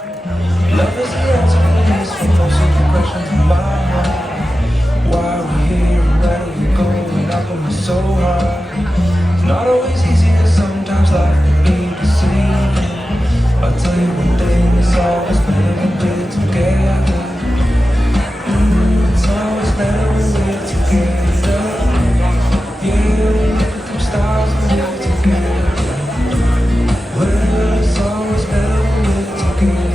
Love is the answer for most of the questions in my heart. Why we here and where do we go when I come so hard? It's not always easy, cause sometimes life can be deceiving. I'll tell you one thing, it's always better when we're together. It's always better when we're together. Yeah, we look at them stars when we're together. Well, it's always better when we're together.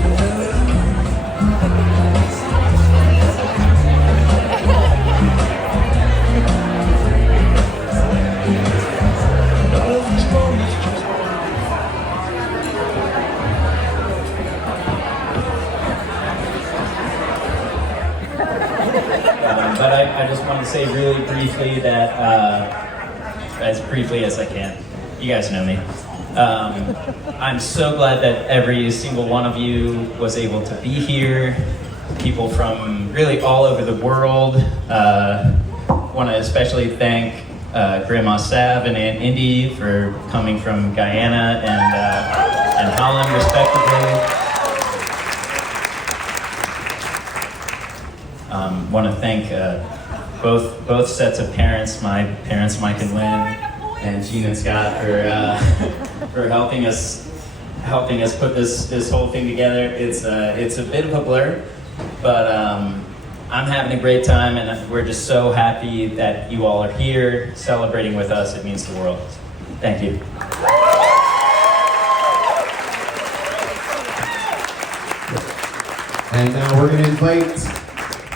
But I just want to say really briefly that, as briefly as I can, you guys know me. I'm so glad that every single one of you was able to be here. People from really all over the world. Want to especially thank Grandma Sav and Aunt Indy for coming from Guyana and Holland, respectively. Want to thank both sets of parents, my parents Mike and Lynn, and Gene and Scott for helping us put this whole thing together. It's a bit of a blur, but I'm having a great time, and we're just so happy that you all are here celebrating with us. It means the world. Thank you. And now we're going to invite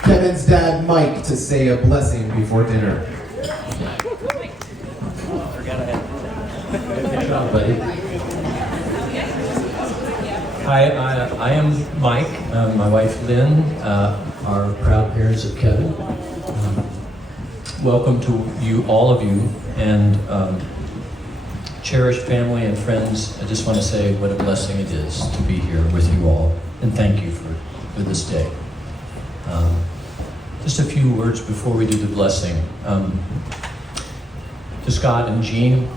Kevin's dad, Mike, to say a blessing before dinner. Good job, buddy. Hi, I am Mike. My wife Lynn are proud parents of Kevin. Welcome to you, all of you, and cherished family and friends. I just want to say what a blessing it is to be here with you all, and thank you for this day. Just a few words before we do the blessing. To Scott and Jean,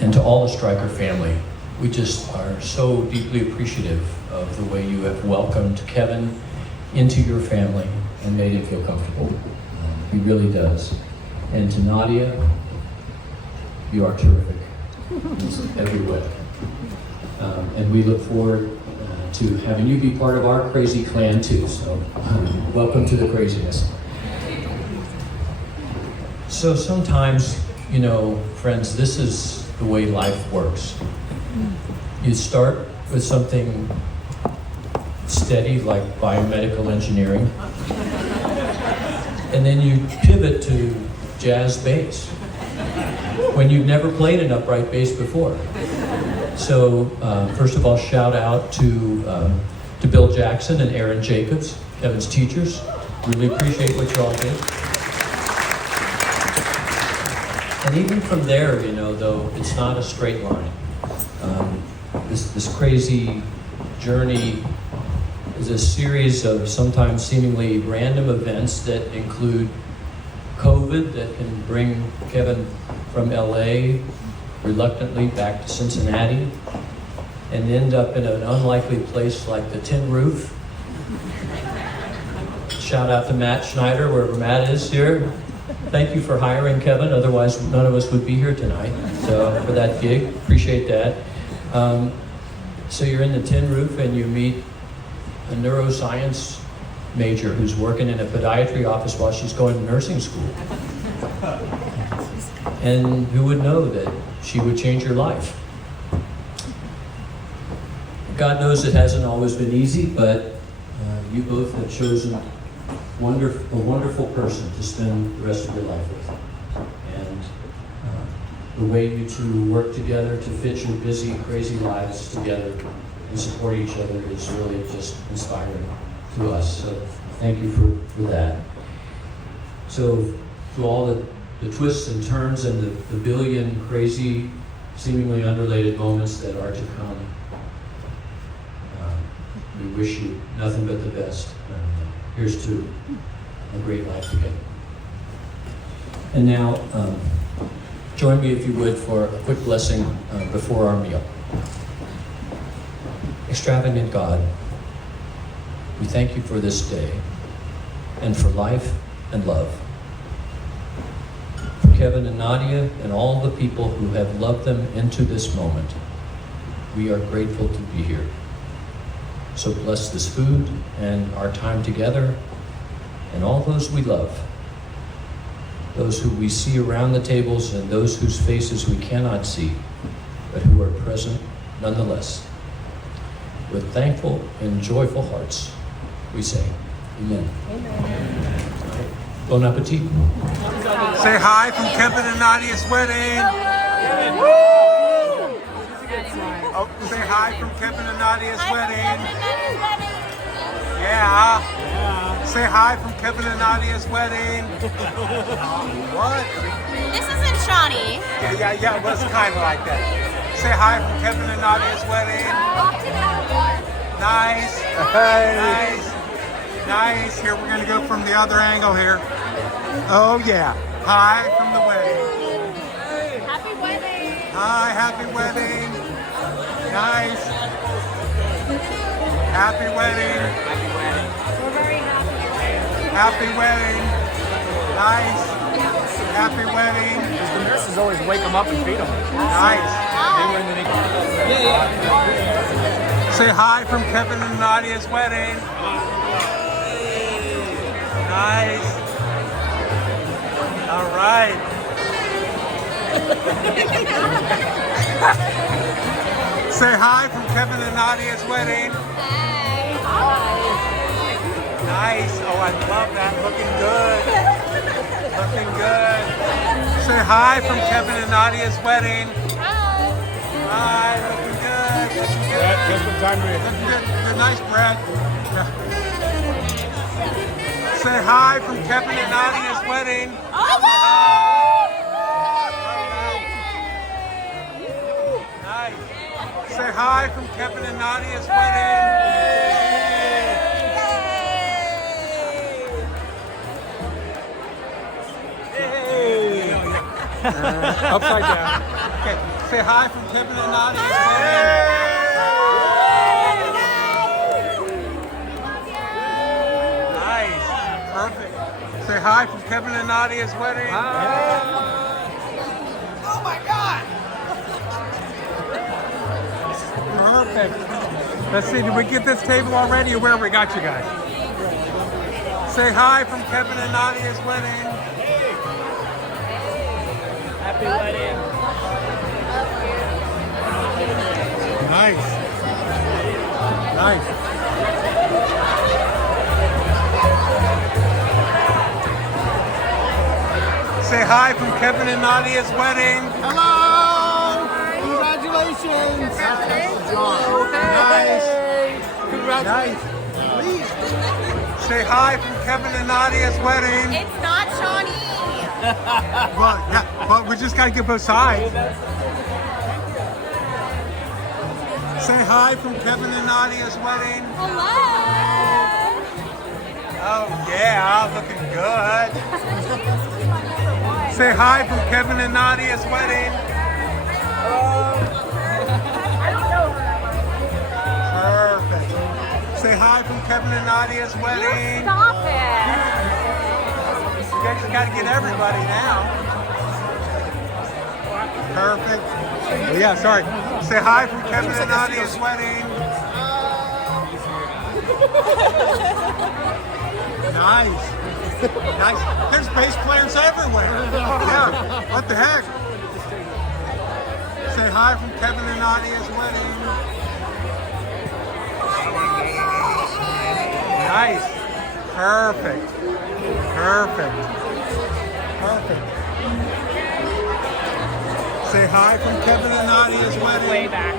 and to all the Stryker family, we just are so deeply appreciative of the way you have welcomed Kevin into your family and made him feel comfortable. He really does. And to Nadya, you are terrific in every way. And we look forward to having you be part of our crazy clan too. So welcome to the craziness. So sometimes, you know, friends, this is the way life works. You start with something steady like biomedical engineering, and then you pivot to jazz bass when you've never played an upright bass before. So first of all, shout out to Bill Jackson and Aaron Jacobs, Kevin's teachers. Really appreciate what you all did. And even from there, you know, though, it's not a straight line. This crazy journey is a series of sometimes seemingly random events that include COVID that can bring Kevin from LA reluctantly back to Cincinnati and end up in an unlikely place like the Tin Roof. Shout out to Matt Schneider, wherever Matt is here. Thank you for hiring Kevin, otherwise none of us would be here tonight. So for that gig, appreciate that. So you're in the Tin Roof and you meet a neuroscience major who's working in a podiatry office while she's going to nursing school. And who would know that she would change your life? God knows it hasn't always been easy, but you both have chosen a wonderful person to spend the rest of your life with. And the way you two work together to fit your busy, crazy lives together and support each other is really just inspiring to us. So thank you for that. So to all the twists and turns and the billion crazy, seemingly unrelated moments that are to come, we wish you nothing but the best. Here's to a great life together. And now, join me if you would for a quick blessing before our meal. Extravagant God, we thank you for this day and for life and love. For Kevin and Nadya and all the people who have loved them into this moment, we are grateful to be here. So bless this food and our time together and all those we love, those who we see around the tables and those whose faces we cannot see, but who are present nonetheless. With thankful and joyful hearts, we say, Amen. Bon appetit. Say hi from Kevin and Nadya's wedding. Oh, say hi from Kevin and Nadya's wedding. Yeah. Say hi from Kevin and Nadya's wedding. What? This isn't Shawnee. Yeah, it was kind of like that. Say hi from Kevin and Nadya's wedding. Nice. Nice. Here, we're going to go from the other angle here. Oh, yeah. Hi from the wedding. Happy wedding. Hi, happy wedding. Nice. Happy wedding. We're very happy. Happy wedding. Nice. Happy wedding. The nurses always wake them up and feed them. Nice. Say hi from Kevin and Nadya's wedding. Nice. All right. Say hi from Kevin and Nadya's wedding. Nice. Oh, I love that. Looking good. Looking good. Say hi from Kevin and Nadya's wedding. Hi. Looking good. Looking good. Looking good. Good. Nice, Brad. Say hi from Kevin and Nadya's wedding. Nice. Say hi from Kevin and Nadya's wedding. Upside down. Okay. Say hi from Kevin and Nadya's wedding. Nice. Perfect. Say hi from Kevin and Nadya's wedding. Oh my God. Perfect. Let's see, did we get this table already or where we got you guys? Say hi from Kevin and Nadya's wedding. Happy wedding. Nice. Nice. Say hi from Kevin and Nadya's wedding. Hello! Congratulations! Nice. Congratulations! Nice. Say hi from Kevin and Nadya's wedding. It's not Shawnee. Well, we just gotta get both sides. Say hi from Kevin and Nadya's wedding. Hello. Oh yeah, looking good. Say hi from Kevin and Nadya's wedding. Perfect. Say hi from Kevin and Nadya's wedding. Stop it. You guys just gotta get everybody now. Perfect. Oh, yeah, sorry. Say hi from Kevin and Nadya's wedding. Nice. Nice. There's bass players everywhere. Yeah. What the heck? Say hi from Kevin and Nadya's wedding. Nice. Perfect. Perfect. Perfect. Say hi from Kevin and Nadya's wedding. Way back.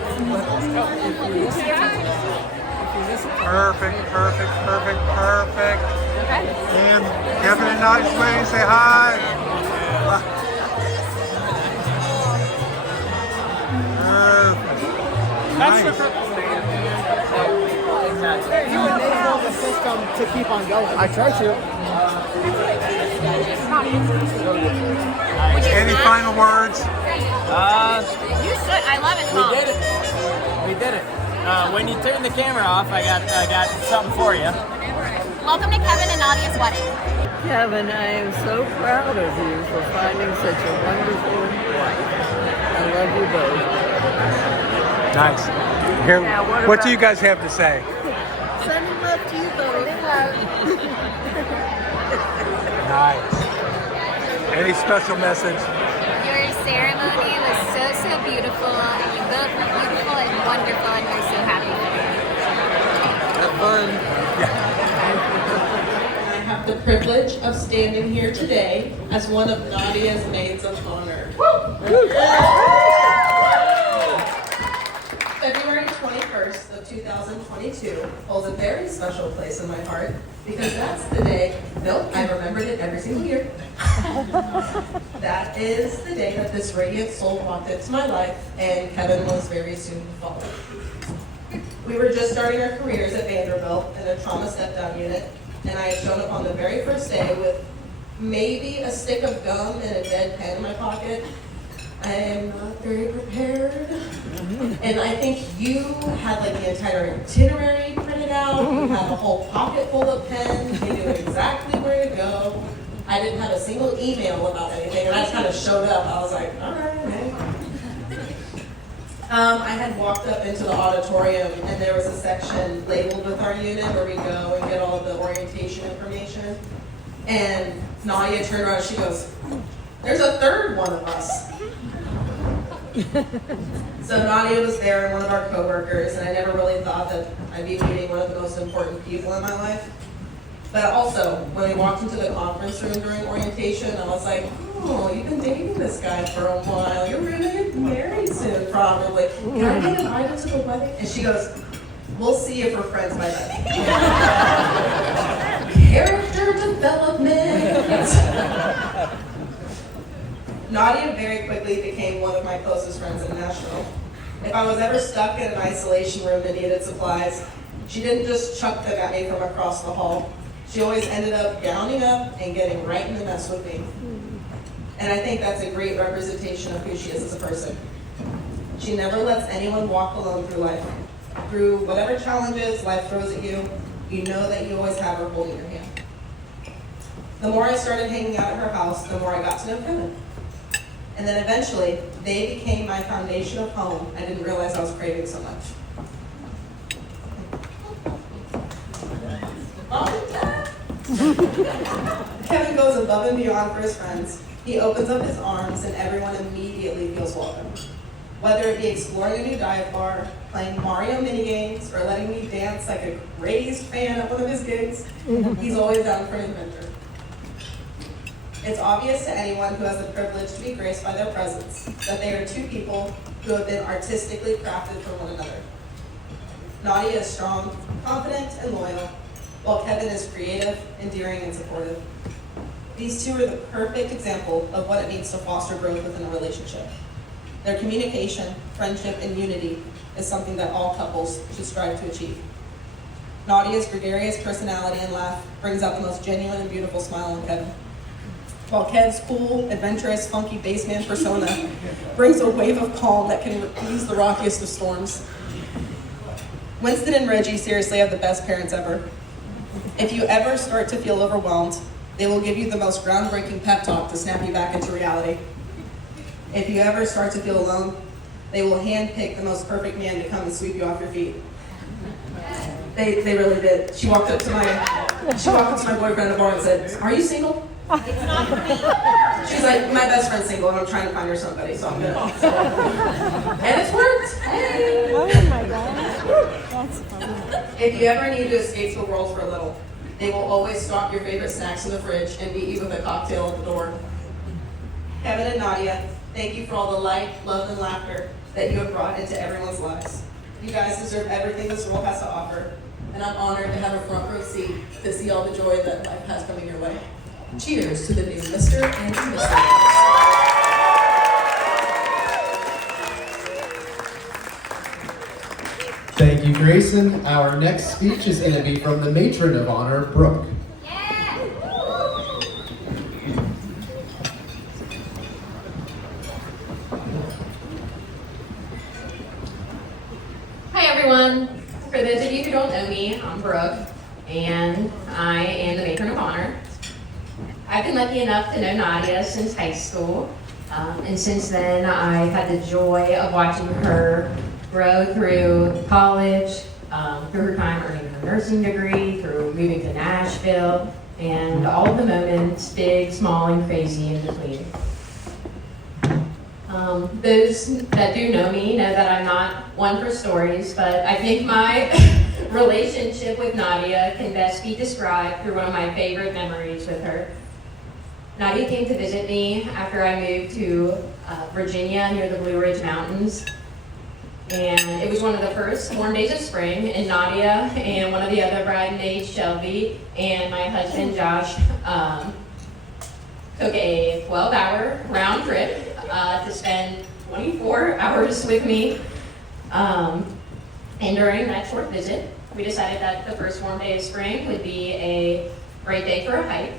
Perfect, perfect, perfect, perfect. And Kevin and Nadya's wedding, say hi. Perfect. Nice. You enable the system to keep on going. I try to. Any final words? You should. I love it, Tom. We did it. When you turn the camera off, I got something for you. Welcome to Kevin and Nadia's wedding. Kevin, I am so proud of you for finding such a wonderful wife. I love you both. Nice. Here, Yeah, what do you guys have to say? Sending love to you both. Sending love. Nice. Any special message? Your ceremony was so beautiful, and you both were beautiful and wonderful, and we're so happy for you. Have fun. I have the privilege of standing here today as one of Nadia's maids of honor. February 21st of 2022 holds a very special place in my heart because that's the day, I remembered it every single year. That is the day that this radiant soul walked into my life and Kevin was very soon to follow. We were just starting our careers at Vanderbilt in a trauma step-down unit, and I had shown up on the very first day with maybe a stick of gum and a dead pen in my pocket. I am not very prepared. And I think you had like the entire itinerary printed out. You had a whole pocket full of pens. You knew exactly where to go. I didn't have a single email about anything, and I just kind of showed up. I was like, all right, man. I had walked up into the auditorium, and there was a section labeled with our unit where we go and get all of the orientation information. And Nadya turned around and she goes, "There's a third one of us." So Nadya was there and one of our coworkers, and I never really thought that I'd be meeting one of the most important people in my life. But also, when we walked into the conference room during orientation, I was like, "Oh, you've been dating this guy for a while. You're gonna get married soon, probably. Can I get invited to the wedding?" And she goes, "We'll see if we're friends by then." Character development. Nadya very quickly became one of my closest friends in Nashville. If I was ever stuck in an isolation room that needed supplies, she didn't just chuck them at me from across the hall. She always ended up gowning up and getting right in the mess with me. And I think that's a great representation of who she is as a person. She never lets anyone walk alone through life. Through whatever challenges life throws at you, you know that you always have her holding your hand. The more I started hanging out at her house, the more I got to know Kevin. And then eventually, they became my foundation of home. I didn't realize I was craving so much. Kevin goes above and beyond for his friends. He opens up his arms and everyone immediately feels welcome. Whether it be exploring a new dive bar, playing Mario minigames, or letting me dance like a crazed fan at one of his gigs, he's always down for an adventure. It's obvious to anyone who has the privilege to be graced by their presence that they are two people who have been artistically crafted for one another. Nadya is strong, confident, and loyal, while Kevin is creative, endearing, and supportive. These two are the perfect example of what it means to foster growth within a relationship. Their communication, friendship, and unity is something that all couples should strive to achieve. Nadya's gregarious personality and laugh brings out the most genuine and beautiful smile in Kevin, while Kev's cool, adventurous, funky bassman persona brings a wave of calm that can ease the rockiest of storms. Winston and Reggie seriously have the best parents ever. If you ever start to feel overwhelmed, they will give you the most groundbreaking pep talk to snap you back into reality. If you ever start to feel alone, they will handpick the most perfect man to come and sweep you off your feet. They really did. She walked up to my boyfriend at the bar and said, "Are you single?" It's not for me. She's like, "My best friend's single and I'm trying to find her somebody, so I'm good." And it's worked. Hey. Oh my gosh. That's funny. If you ever need to escape the world for a little, they will always stock your favorite snacks in the fridge and meet you with a cocktail at the door. Kevin and Nadya, thank you for all the light, love, and laughter that you have brought into everyone's lives. You guys deserve everything this world has to offer, and I'm honored to have a front row seat to see all the joy that life has coming your way. Cheers to the new Mr. and Mrs. Thank you, Grayson. Our next speech is going to be from the matron of honor, Brooke. Hi everyone. know me, I'm Brooke, and I am the matron of honor. I've been lucky enough to know Nadya since high school, and since then I've had the joy of watching her grow through college, through her time earning her nursing degree, through moving to Nashville, and all of the moments, big, small, and crazy in between. Those that do know me know that I'm not one for stories, but I think my relationship with Nadya can best be described through one of my favorite memories with her. Nadya came to visit me after I moved to Virginia near the Blue Ridge Mountains. And it was one of the first warm days of spring, and Nadya and one of the other bridesmaids, Shelby, and my husband, Josh, took a 12-hour round trip to spend 24 hours with me. And during that short visit, we decided that the first warm day of spring would be a great day for a hike.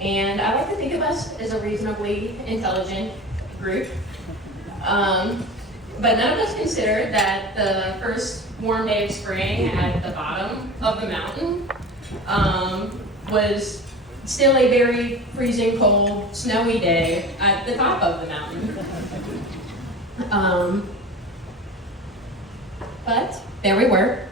And I like to think of us as a reasonably intelligent group. But none of us considered that the first warm day of spring at the bottom of the mountain was still a very freezing cold, snowy day at the top of the mountain. But there we were,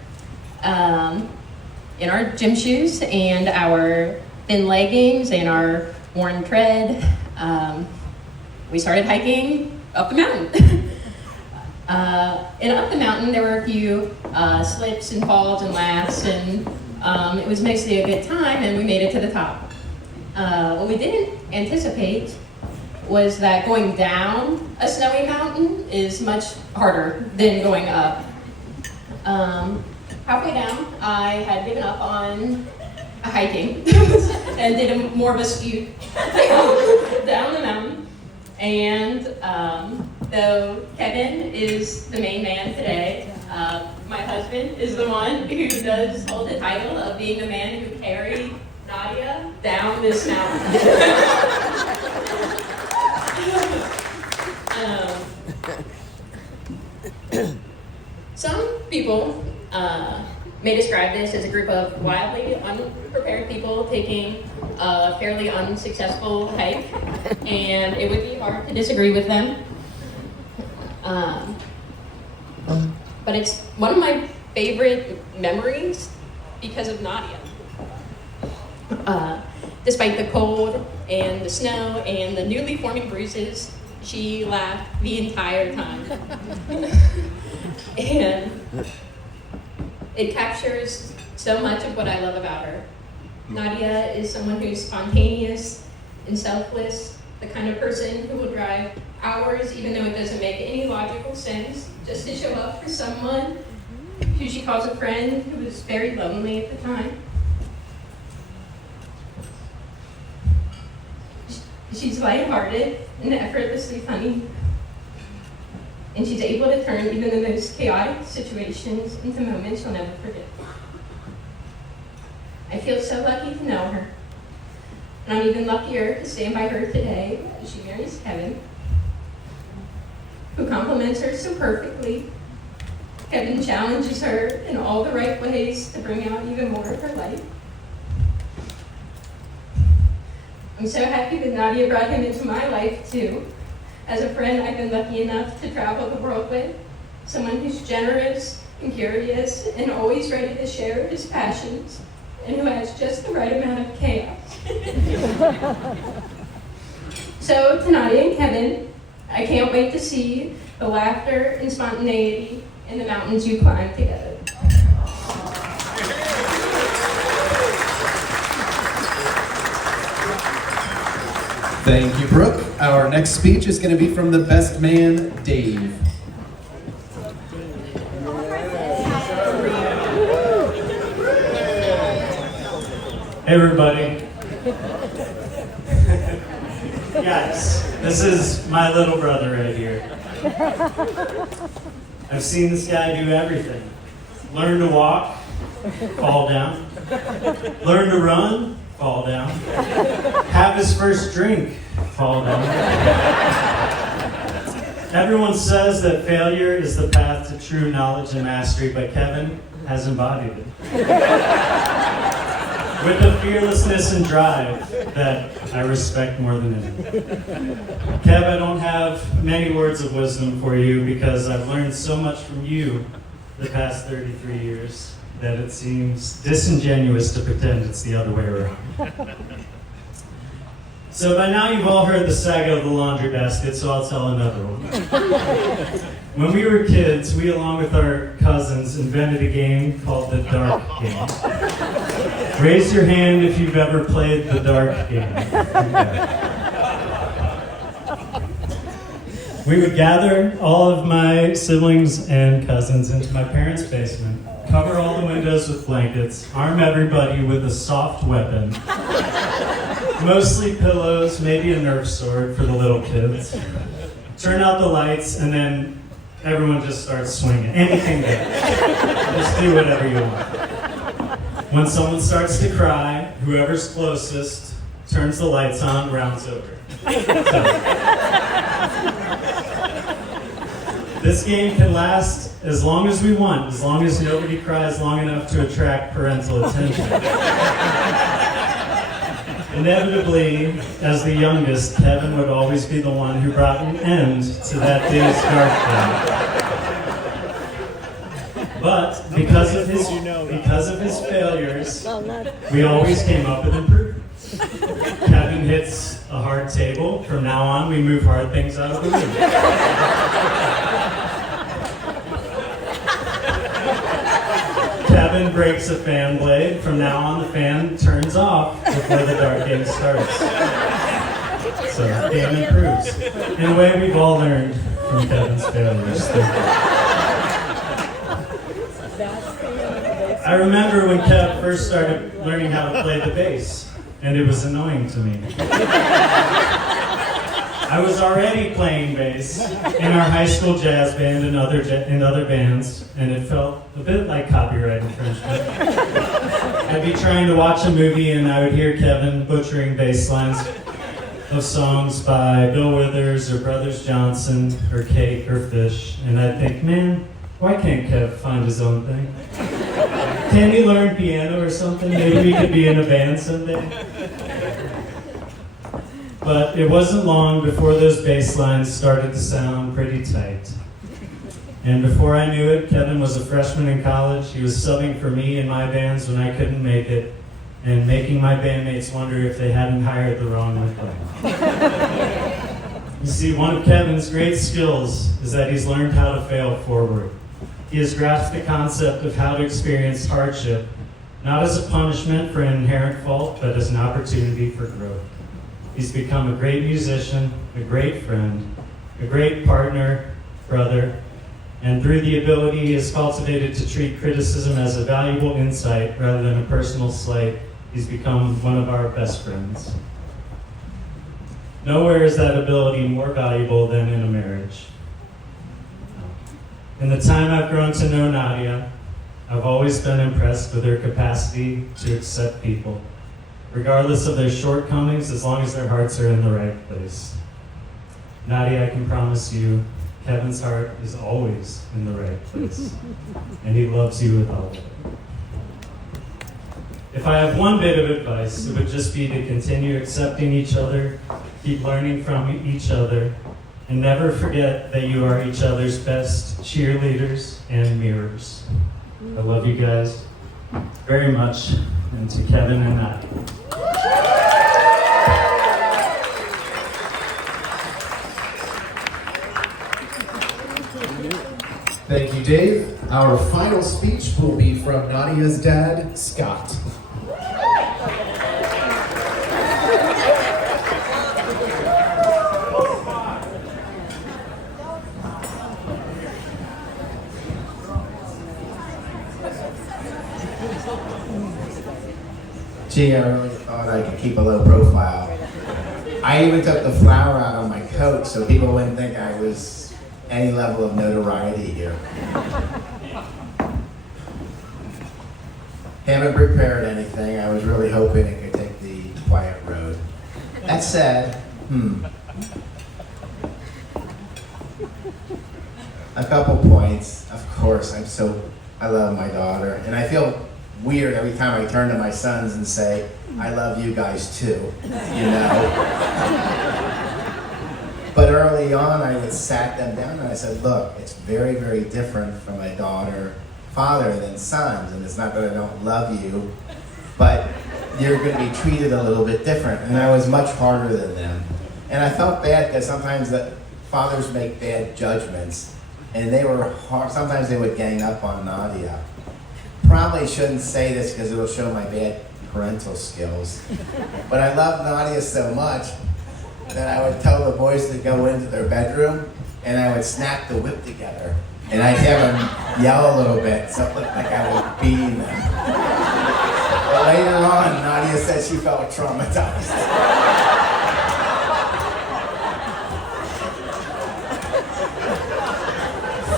in our gym shoes and our thin leggings and our worn tread. We started hiking up the mountain. And up the mountain, there were a few slips and falls and laughs, and it was mostly a good time, and we made it to the top. What we didn't anticipate was that going down a snowy mountain is much harder than going up. Halfway down, I had given up on hiking and did more of a scoot down the mountain. And though Kevin is the main man today, my husband is the one who does hold the title of being the man who carried Nadya down this mountain. Some people may describe this as a group of wildly unprepared people taking a fairly unsuccessful hike, and it would be hard to disagree with them. But it's one of my favorite memories because of Nadya. Despite the cold and the snow and the newly forming bruises, she laughed the entire time. And it captures so much of what I love about her. Nadya is someone who's spontaneous and selfless, the kind of person who will drive hours even though it doesn't make any logical sense, just to show up for someone who she calls a friend who was very lonely at the time. She's lighthearted and effortlessly funny. And she's able to turn even the most chaotic situations into moments you'll never forget. I feel so lucky to know her. And I'm even luckier to stand by her today as she marries Kevin, who compliments her so perfectly. Kevin challenges her in all the right ways to bring out even more of her light. I'm so happy that Nadya brought him into my life too. As a friend, I've been lucky enough to travel the world with, someone who's generous and curious and always ready to share his passions, and who has just the right amount of chaos. So to Nadya and Kevin, I can't wait to see the laughter and spontaneity in the mountains you climb together. Thank you, Brooke. Our next speech is going to be from the best man, Dave. Hey everybody. Guys, this is my little brother right here. I've seen this guy do everything. Learn to walk, fall down. Learn to run, fall down. Have his first drink, fall down. Everyone says that failure is the path to true knowledge and mastery, but Kevin has embodied it. With a fearlessness and drive that I respect more than anything. Kev, I don't have many words of wisdom for you because I've learned so much from you the past 33 years that it seems disingenuous to pretend it's the other way around. So by now you've all heard the saga of the laundry basket, so I'll tell another one. When we were kids, we along with our cousins invented a game called the Dark Game. Raise your hand if you've ever played the Dark Game. We would gather all of my siblings and cousins into my parents' basement, cover all the windows with blankets, arm everybody with a soft weapon, mostly pillows, maybe a Nerf sword for the little kids, turn out the lights, and then everyone just starts swinging. Anything goes. Just do whatever you want. When someone starts to cry, whoever's closest turns the lights on, rounds over. This game can last as long as we want, as long as nobody cries long enough to attract parental attention. Inevitably, as the youngest, Kevin would always be the one who brought an end to that day's dark game. But because of his failures, we always came up with improvements. Kevin hits a hard table. From now on, we move hard things out of the room. Kevin breaks a fan blade. From now on, the fan turns off before the dark game starts. So the game improves. In a way, we've all learned from Kevin's failures. I remember when Kev first started learning how to play the bass, and it was annoying to me. I was already playing bass in our high school jazz band and other bands, and it felt a bit like copyright infringement. I'd be trying to watch a movie, and I would hear Kevin butchering bass lines of songs by Bill Withers or Brothers Johnson or Cake or Fish, and I'd think, man, why can't Kev find his own thing? Can he learn piano or something? Maybe we could be in a band someday. But it wasn't long before those bass lines started to sound pretty tight. And before I knew it, Kevin was a freshman in college. He was subbing for me in my bands when I couldn't make it, and making my bandmates wonder if they hadn't hired the wrong one. You see, one of Kevin's great skills is that he's learned how to fail forward. He has grasped the concept of how to experience hardship, not as a punishment for an inherent fault, but as an opportunity for growth. He's become a great musician, a great friend, a great partner, brother, and through the ability he has cultivated to treat criticism as a valuable insight rather than a personal slight, he's become one of our best friends. Nowhere is that ability more valuable than in a marriage. In the time I've grown to know Nadya, I've always been impressed with her capacity to accept people, regardless of their shortcomings, as long as their hearts are in the right place. Nadya, I can promise you, Kevin's heart is always in the right place, and he loves you with all of it. If I have one bit of advice, it would just be to continue accepting each other, keep learning from each other, and never forget that you are each other's best cheerleaders and mirrors. I love you guys very much, and to Kevin and Nadya. Thank you, Dave. Our final speech will be from Nadya's dad, Scott. Gee, I really thought I could keep a low profile. I even took the flower out of my coat so people wouldn't think I was any level of notoriety here. Haven't prepared anything. I was really hoping it could take the quiet road. That said, couple points. Of course, I love my daughter, and I feel weird every time I turn to my sons and say, I love you guys too, you know? But early on, I would sat them down and I said, look, it's very, very different from a daughter-father than sons, and it's not that I don't love you, but you're going to be treated a little bit different, and I was much harder than them. And I felt bad because sometimes the fathers make bad judgments, and they were hard. Sometimes they would gang up on Nadya. Probably shouldn't say this because it'll show my bad parental skills, but I love Nadya so much that I would tell the boys to go into their bedroom, and I would snap the whip together, and I'd have them yell a little bit, so it looked like I was beating them. But later on, Nadya said she felt traumatized.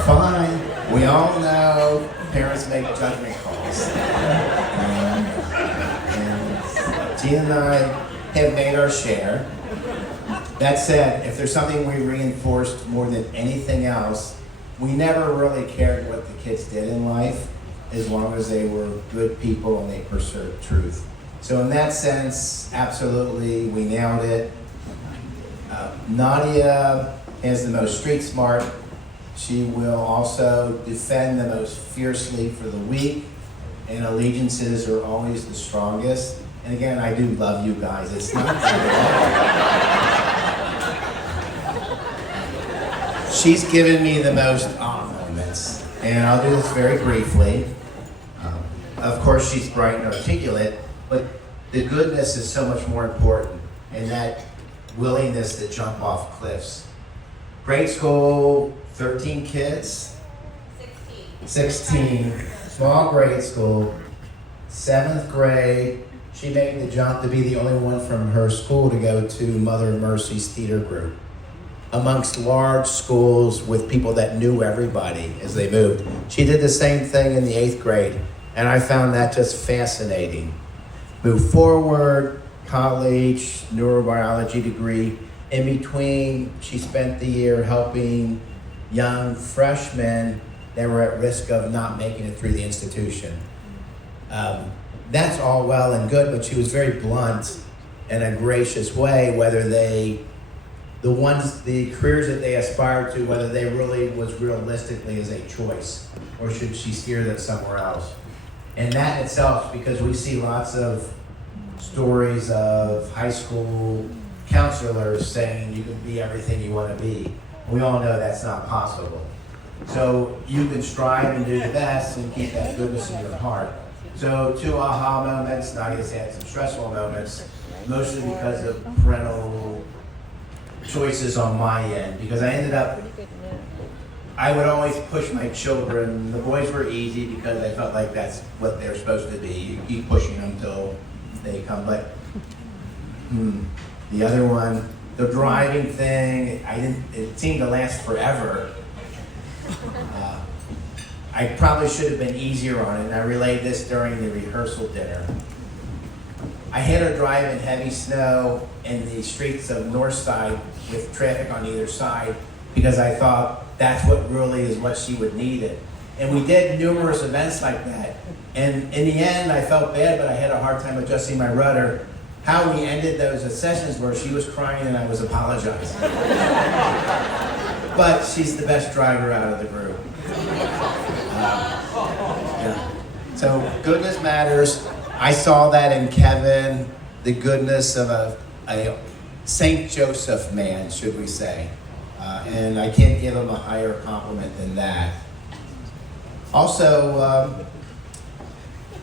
Fine. We all know parents make judgment calls. And Gina and I have made our share. That said, if there's something we reinforced more than anything else, we never really cared what the kids did in life as long as they were good people and they pursued truth. So in that sense, absolutely, we nailed it. Nadya is the most street smart. She will also defend the most fiercely for the weak, and allegiances are always the strongest. And again, I do love you guys. It's not She's given me the most moments, and I'll do this very briefly. Of course, she's bright and articulate, but the goodness is so much more important, and that willingness to jump off cliffs. Grade school, 13 kids? 16. Small grade school, 7th grade. She made the jump to be the only one from her school to go to Mother Mercy's theater group. Amongst large schools with people that knew everybody as they moved. She did the same thing in the 8th grade, and I found that just fascinating. Moved forward, college, neurobiology degree. In between, she spent the year helping young freshmen that were at risk of not making it through the institution. That's all well and good, but she was very blunt in a gracious way, whether the careers that they aspired to, whether they really was realistically as a choice, or should she steer them somewhere else. And that itself, because we see lots of stories of high school counselors saying you can be everything you want to be. We all know that's not possible. So you can strive and do the best and keep that goodness in your heart. So 2 aha moments. Nadya's had some stressful moments, mostly because of parental choices on my end, because I would always push my children. The boys were easy because I felt like that's what they're supposed to be. You keep pushing them until they come. But the other one, the driving thing, it seemed to last forever. I probably should have been easier on it, and I relayed this during the rehearsal dinner. I had her drive in heavy snow in the streets of Northside with traffic on either side because I thought that's what really is what she would need it. And we did numerous events like that. And in the end, I felt bad, but I had a hard time adjusting my rudder. How we ended those sessions where she was crying and I was apologizing. But she's the best driver out of the group. Yeah. So goodness matters. I saw that in Kevin, the goodness of a St. Joseph man, should we say. And I can't give him a higher compliment than that. Also,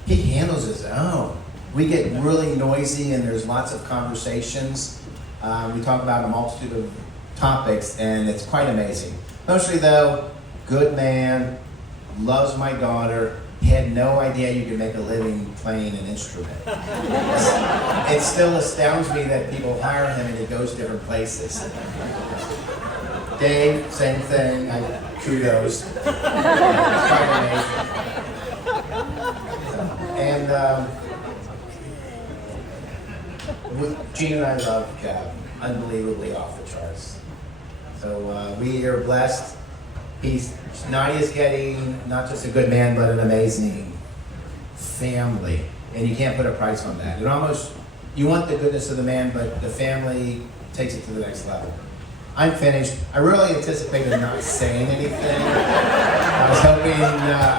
he handles his own. We get really noisy and there's lots of conversations. We talk about a multitude of topics and it's quite amazing. Mostly though, good man, loves my daughter. He had no idea you could make a living playing an instrument. It still astounds me that people hire him and he goes different places. Dave, same thing, kudos. It's quite amazing. And Gina and I love Kev, unbelievably off the charts. So we are blessed. Nadia's getting not just a good man, but an amazing family. And you can't put a price on that. You want the goodness of the man, but the family takes it to the next level. I'm finished. I really anticipated not saying anything. I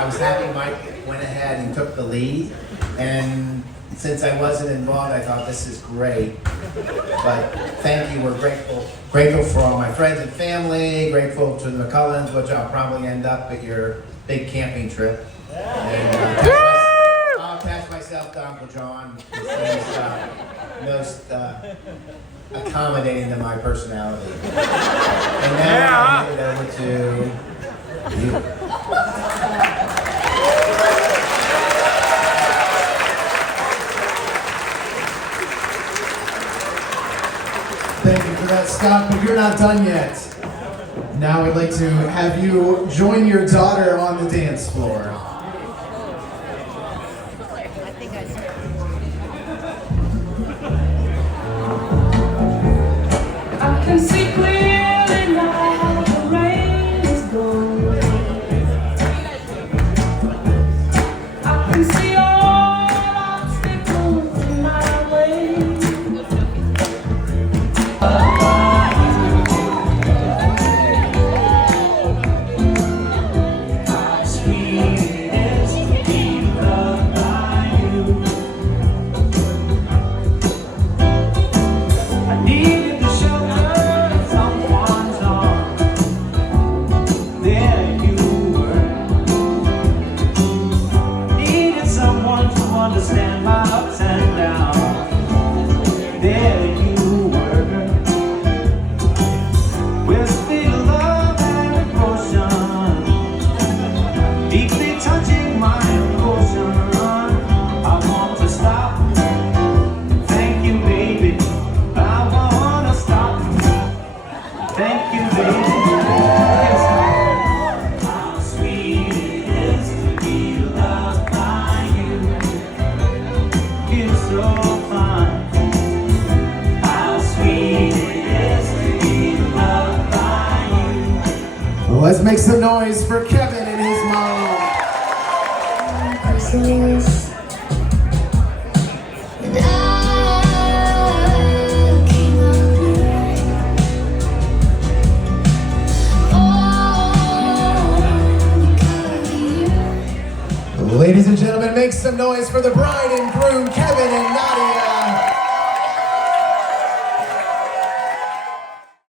was happy Mike went ahead and took the lead. And since I wasn't involved, I thought this is great. But thank you, we're grateful for all my friends and family, grateful to the McCullens, which I'll probably end up at your big camping trip. And, I'll attach myself to Uncle John. He's most accommodating to my personality. And now I'll hand it over to you. Thank you for that, Scott, but you're not done yet. Now we'd like to have you join your daughter on the dance floor. I can see clearly now the rain is gone. I can see all obstacles in my way. How sweet it is to be loved by you. I needed the shelter of someone's arms. There you were. Needed someone to understand my ups and downs. There you were. With sweet love and devotion, deeply touching my emotion. I want to stop. Thank you, baby. I wanna stop. Thank you, baby. How sweet it is to be loved by you. Feels so fine. How sweet it is to be loved by you. Well, let's make some noise for Kevin and his mom. Ladies and gentlemen, make some noise for the bride and groom, Kevin